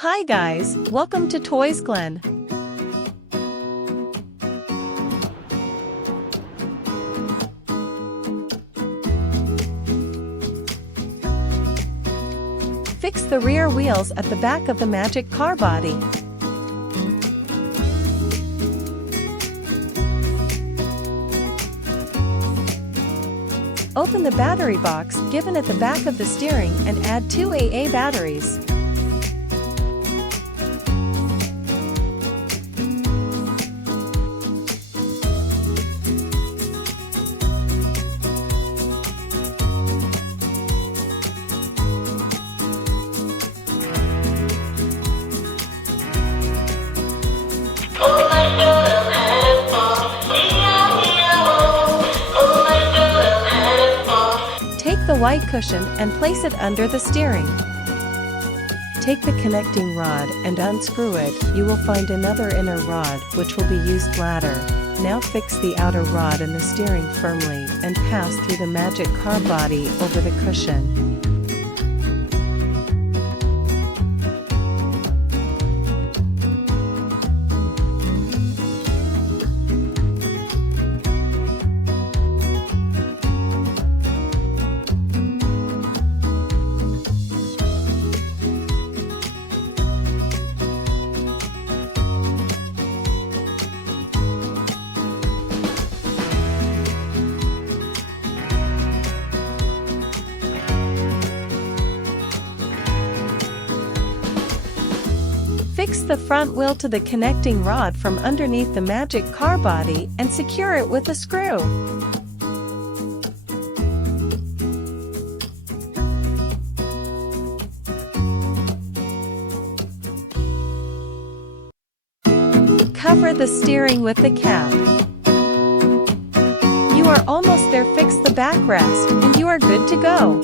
Hi guys, welcome to Toysglen. Fix the rear wheels at the back of the magic car body. Open the battery box given at the back of the steering and add 2 AA batteries. Take the white cushion and place it under the steering. Take the connecting rod and unscrew it. You will find another inner rod which will be used later. Now fix the outer rod in the steering firmly and pass through the magic car body over the cushion. Fix the front wheel to the connecting rod from underneath the magic car body and secure it with a screw. Cover the steering with the cap. You are almost there. Fix the backrest and you are good to go.